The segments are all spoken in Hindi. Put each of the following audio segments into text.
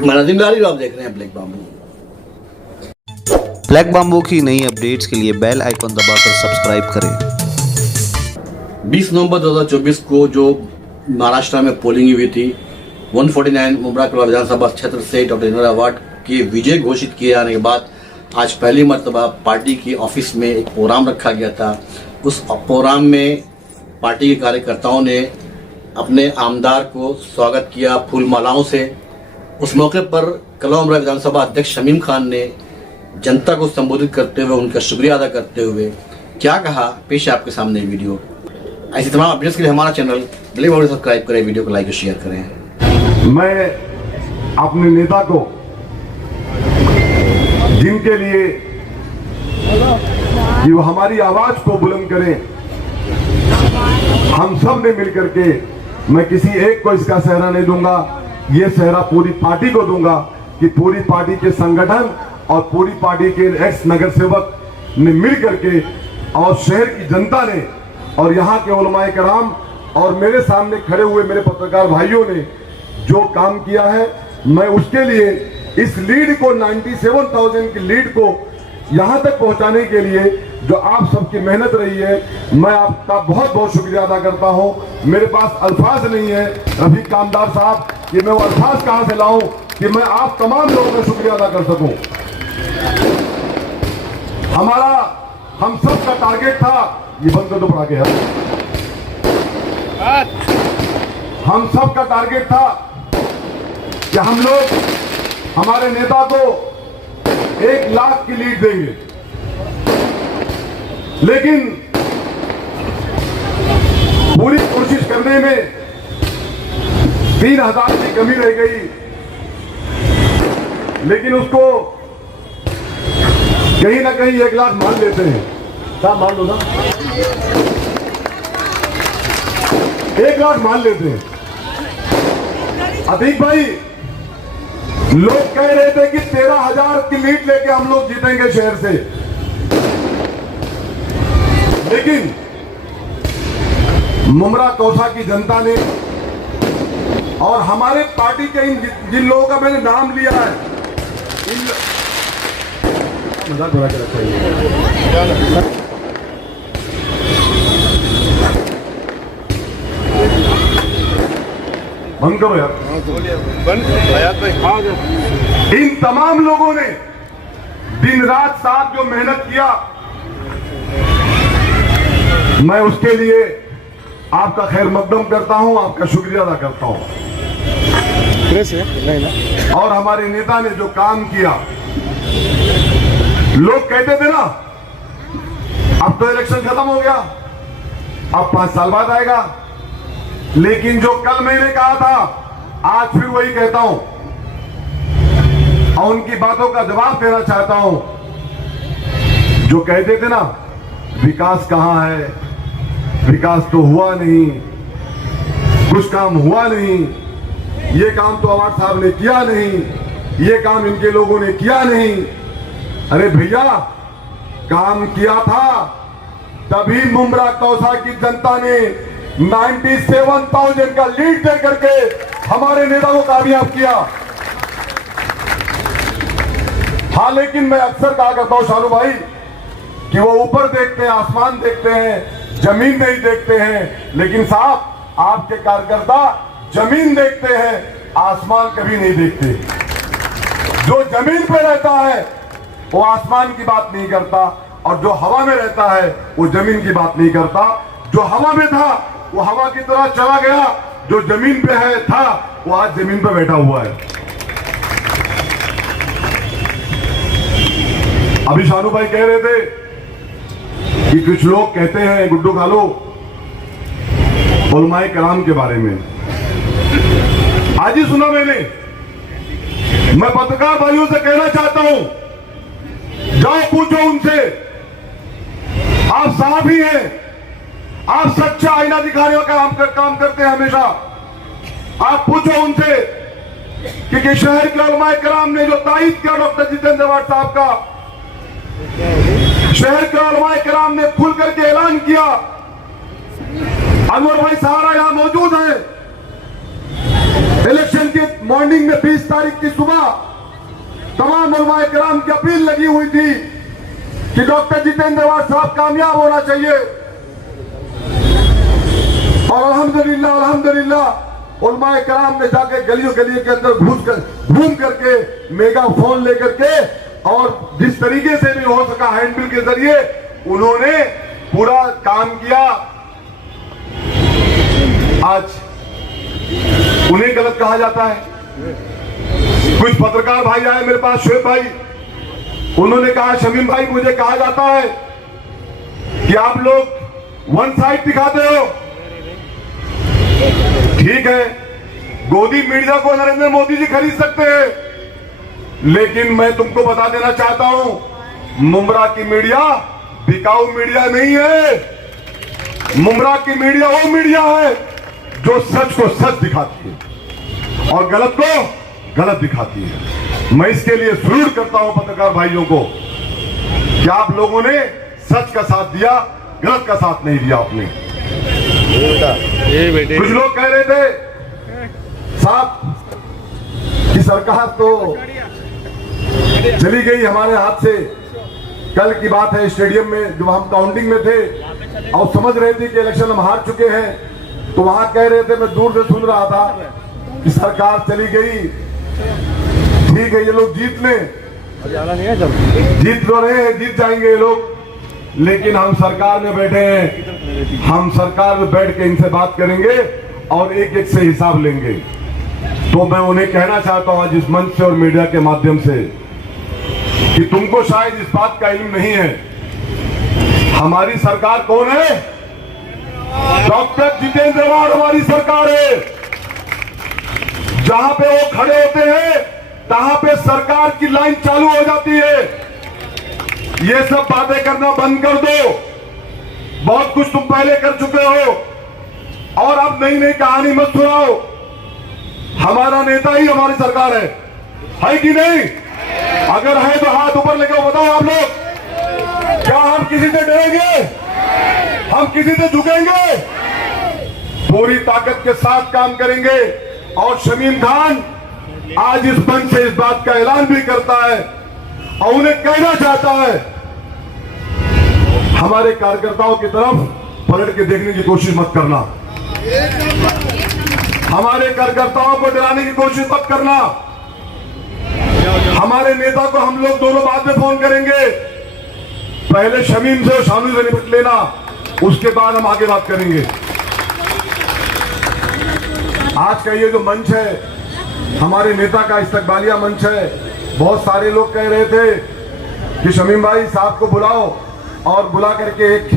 मैं नदीम लारी, आप देख रहे हैं ब्लैक बाम्बू। ब्लैक बाम्बू की नई अपडेट्स के लिए बेल आइकन दबाकर सब्सक्राइब करें। 20 नवंबर 2024 को जो महाराष्ट्र में पोलिंग हुई थी, 149 मुंब्रा विधानसभा क्षेत्र से डॉक्टर इंदिरा अवार्ड के विजय घोषित किए जाने के बाद आज पहली मर्तबा पार्टी की ऑफिस में एक प्रोग्राम रखा गया था। उस प्रोग्राम में पार्टी के कार्यकर्ताओं ने अपने आमदार को स्वागत किया फूल मालाओं से। उस मौके पर कलौमरा विधानसभा अध्यक्ष शमीम खान ने जनता को संबोधित करते हुए उनका शुक्रिया अदा करते हुए क्या कहा, पेश है आपके सामने वीडियो। ऐसी तमाम अपडेट्स के लिए हमारा चैनल ब्लैक बाम्बू सब्सक्राइब करें, वीडियो को लाइक और शेयर करें। मैं अपने नेता को, जिनके लिए कि वो हमारी आवाज को बुलंद करें, हम सब ने मिलकर के, मैं किसी एक को इसका सेहरा नहीं दूंगा, ये सेहरा पूरी पार्टी को दूंगा कि पूरी पार्टी के संगठन और पूरी पार्टी के एक्स नगर सेवक ने मिल करके और शहर की जनता ने और यहाँ के उलमाए कराम और मेरे सामने खड़े हुए मेरे पत्रकार भाइयों ने जो काम किया है, मैं उसके लिए इस लीड को 97,000 की लीड को यहाँ तक पहुँचाने के लिए जो आप सबकी मेहनत रही है, मैं आपका बहुत बहुत शुक्रिया अदा करता हूँ। मेरे पास अल्फाज नहीं है रफीक कामदार साहब कि मैं वो अल्फाज कहाँ से लाऊं कि मैं आप तमाम लोगों का शुक्रिया अदा कर सकूं। हम सब का टारगेट था, ये बंद कर दो पड़ा के यार, हम सब का टारगेट था कि हम लोग हमारे नेता को 1 लाख की लीड देंगे, लेकिन पूरी कोशिश करने में 3,000 की कमी रह गई, लेकिन उसको कहीं ना कहीं 1 लाख मान लेते हैं। क्या मान लो ना, 1 लाख मान लेते हैं। अतीक भाई, लोग कह रहे थे कि 13,000 की लीड लेके हम लोग जीतेंगे शहर से, लेकिन मुमरा कौसा की जनता ने और हमारे पार्टी के जिन लोगों का मैंने नाम लिया है, मजाक बना के रखा है, बंद करो यार, इन तमाम लोगों ने दिन रात साहब जो मेहनत किया, मैं उसके लिए आपका खैर मकदम करता हूं, आपका शुक्रिया अदा करता हूं। और हमारे नेता ने जो काम किया, लोग कहते थे ना अब तो इलेक्शन खत्म हो गया, अब 5 साल बाद आएगा, लेकिन जो कल मैंने कहा था आज फिर वही कहता हूं और उनकी बातों का जवाब देना चाहता हूं। जो कहते थे ना विकास कहां है, विकास तो हुआ नहीं, कुछ काम हुआ नहीं, ये काम तो अवार्ड साहब ने किया नहीं, ये काम इनके लोगों ने किया नहीं। अरे भैया, काम किया था, तभी मुमरा कौसा की जनता ने 97,000 का लीड दे करके हमारे नेता को कामयाब किया। हाँ, लेकिन मैं अक्सर कहा करता हूं शानू भाई कि वो ऊपर देखते हैं, आसमान देखते हैं, जमीन नहीं देखते हैं, लेकिन साहब आपके कार्यकर्ता जमीन देखते हैं, आसमान कभी नहीं देखते। जो जमीन पे रहता है वो आसमान की बात नहीं करता, और जो हवा में रहता है वो जमीन की बात नहीं करता। जो हवा में था वो हवा की तरह चला गया, जो जमीन पे है था वो आज जमीन पे बैठा हुआ है। अभी शानू भाई कह रहे थे कि कुछ लोग कहते हैं गुड्डू खालो उलमाए कराम के बारे में। आज ही सुना मैंने, मैं पत्रकार भाइयों से कहना चाहता हूं, जाओ पूछो उनसे, आप साहब ही हैं, आप सच्चा आईना दिखाने का काम करते हैं हमेशा। आप पूछो उनसे कि शहर के उलमाए कराम ने जो तायीद किया डॉक्टर जितेंद्र अवार्ड साहब का, शहर के उलमाए कराम ने खुल करके ऐलान किया। अनवर भाई सहारा यहां मौजूद है, इलेक्शन की मॉर्निंग में 20 तारीख की सुबह तमाम उलमा इकराम की अपील लगी हुई थी कि डॉक्टर जितेंद्र अवाड साहब कामयाब होना चाहिए। और अल्हम्दुलिल्लाह उलमा इकराम ने जाके गलियों गलियों के अंदर घूम करके मेगा फोन लेकर के और जिस तरीके से भी हो सका हैंडबिल के जरिए उन्होंने पूरा काम किया। आज उन्हें गलत कहा जाता है। कुछ पत्रकार भाई आए मेरे पास, शोएब भाई, उन्होंने कहा शमीम भाई मुझे कहा जाता है कि आप लोग वन साइड दिखाते हो। ठीक है, गोदी मीडिया को नरेंद्र मोदी जी खरीद सकते हैं, लेकिन मैं तुमको बता देना चाहता हूं मुमरा की मीडिया बिकाऊ मीडिया नहीं है। मुमरा की मीडिया वो मीडिया है जो सच को सच दिखाती है और गलत को गलत दिखाती है। मैं इसके लिए सलूट करता हूं पत्रकार भाइयों को कि आप लोगों ने सच का साथ दिया, गलत का साथ नहीं दिया आपने। कुछ लोग कह रहे थे साहब कि सरकार तो चली गई हमारे हाथ से। कल की बात है, स्टेडियम में जब हम काउंटिंग में थे और समझ रहे थे कि इलेक्शन हम हार चुके हैं, तो वहां कह रहे थे, मैं दूर से सुन रहा था कि सरकार चली गई, ठीक है ये लोग जीत लें, जीत तो रहे हैं, जीत जाएंगे ये लोग, लेकिन हम सरकार में बैठे हैं, हम सरकार में बैठ के इनसे बात करेंगे और एक एक से हिसाब लेंगे। तो मैं उन्हें कहना चाहता हूं आज इस मंच से और मीडिया के माध्यम से कि तुमको शायद इस बात का इल्म नहीं है, हमारी सरकार कौन है? डॉक्टर जितेंद्र अवाड हमारी सरकार है। जहां पे वो खड़े होते हैं तहां पे सरकार की लाइन चालू हो जाती है। ये सब बातें करना बंद कर दो, बहुत कुछ तुम पहले कर चुके हो और अब नई नई कहानी मत सुनाओ। हमारा नेता ही हमारी सरकार है कि नहीं? अगर है तो हाथ ऊपर लेके बताओ आप लोग, क्या हम किसी से डरेंगे? हम किसी से झुकेंगे? पूरी ताकत के साथ काम करेंगे। और शमीम खान आज इस मंच से इस बात का ऐलान भी करता है और उन्हें कहना चाहता है, हमारे कार्यकर्ताओं की तरफ पलट के देखने की कोशिश मत करना, हमारे कार्यकर्ताओं को डराने की कोशिश मत करना। हमारे नेता को हम लोग दोनों बाद में फोन करेंगे, पहले शमीम से और शानू से निपट लेना, उसके बाद हम आगे बात करेंगे। आज का ये जो मंच है हमारे नेता का इस्तकबालिया मंच है। बहुत सारे लोग कह रहे थे कि शमीम भाई साहब को बुलाओ और बुला करके एक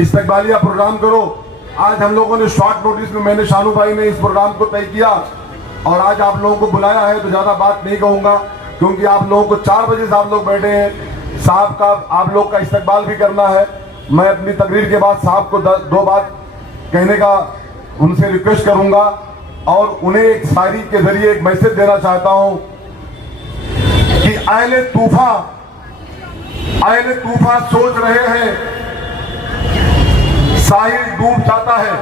इस्तकबालिया प्रोग्राम करो। आज हम लोगों ने शॉर्ट नोटिस में, मैंने शानू भाई ने इस प्रोग्राम को तय किया और आज आप लोगों को बुलाया है, तो ज्यादा बात नहीं कहूंगा क्योंकि आप लोगों को 4 बजे से आप लोग बैठे हैं। साहब का आप लोग का इस्तकबाल भी करना है। मैं अपनी तकरीर के बाद साहब को 2 बात कहने का उनसे रिक्वेस्ट करूंगा और उन्हें एक शायरी के जरिए एक मैसेज देना चाहता हूं कि अहले तूफान सोच रहे हैं साहिल डूब जाता है।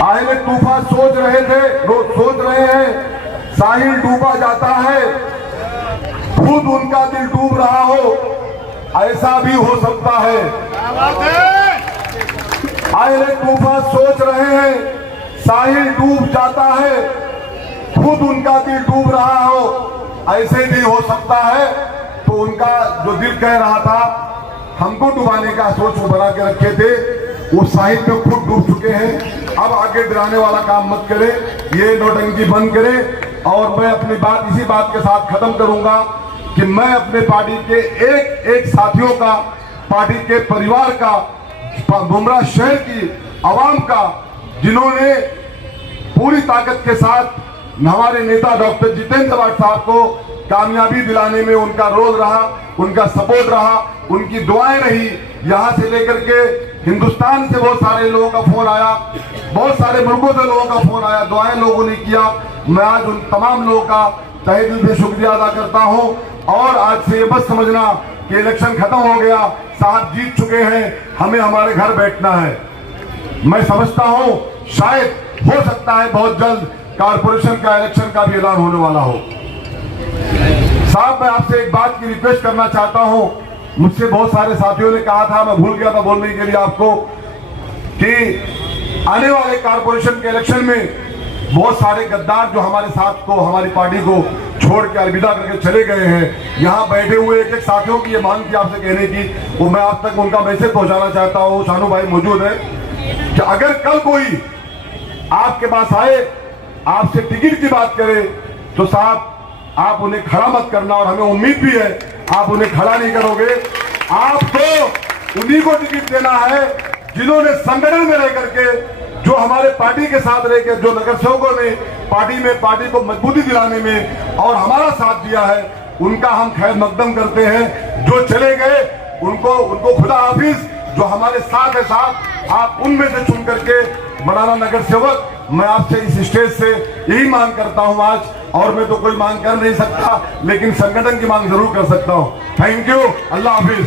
अहले तूफान सोच रहे हैं साहिल डूबा जाता है, खुद उनका दिल डूब रहा हो, ऐसा भी हो सकता है। अहले तूफान सोच रहे हैं साहिल डूब जाता है, खुद उनका दिल डूब रहा हो, ऐसे भी हो सकता है। तो उनका जो दिल कह रहा था हमको डुबाने का सोच वो बना के रखे थे, वो साहिल में खुद डूब चुके हैं। अब आगे डराने वाला काम मत करें, ये नौटंकी बंद करें। और मैं अपनी बात इसी बात के साथ खत्म करूंगा कि मैं अपने पार्टी के एक साथियों का, पार्टी के परिवार का, बुमरा शहर की आवाम का, जिन्होंने पूरी ताकत के साथ हमारे नेता डॉक्टर जितेंद्र अवाड साहब को कामयाबी दिलाने में उनका रोल रहा, उनका सपोर्ट रहा, उनकी दुआएं रही। यहां से लेकर के हिंदुस्तान से बहुत सारे लोगों का फोन आया, बहुत सारे मुल्कों से लोगों का फोन आया, दुआएं लोगों ने किया। मैं आज उन तमाम लोगों का तहे दिल से शुक्रिया अदा करता हूं। और आज से ये बस समझना कि इलेक्शन खत्म हो गया, साहब जीत चुके हैं, हमें हमारे घर बैठना है। मैं समझता हूं शायद हो सकता है बहुत जल्द कारपोरेशन का इलेक्शन का भी ऐलान होने वाला हो। साहब, मैं आपसे एक बात की रिक्वेस्ट करना चाहता हूं। मुझसे बहुत सारे साथियों ने कहा था, मैं भूल गया था बोलने के लिए आपको, कि आने वाले कारपोरेशन के इलेक्शन में बहुत सारे गद्दार जो हमारे साथ को, हमारी पार्टी को छोड़ के अलविदा करके चले गए हैं, यहाँ बैठे हुए एक एक साथियों की ये मांग थी आपसे कहने की, वो मैं आप तक उनका मैसेज पहुंचाना चाहता हूँ। शानू भाई मौजूद है कि अगर कल कोई आपके पास आए, आपसे टिकट की बात करे, तो साहब आप उन्हें खड़ा मत करना, और हमें उम्मीद भी है आप उन्हें खड़ा नहीं करोगे। आप तो उन्हीं को टिकट देना है जिन्होंने संगठन में रह करके, जो हमारे पार्टी के साथ रहकर, जो नगर सेवकों ने पार्टी को मजबूती दिलाने में और हमारा साथ दिया है, उनका हम खैर मकदम करते हैं। जो चले गए उनको खुदा हाफिज। जो हमारे साथ है, साथ आप उनमें से चुन करके बनाना नगर सेवक। मैं आपसे इस स्टेज से यही मांग करता हूं आज, और मैं तो कोई मांग कर नहीं सकता, लेकिन संगठन की मांग जरूर कर सकता हूं। Thank you, Allah Hafiz.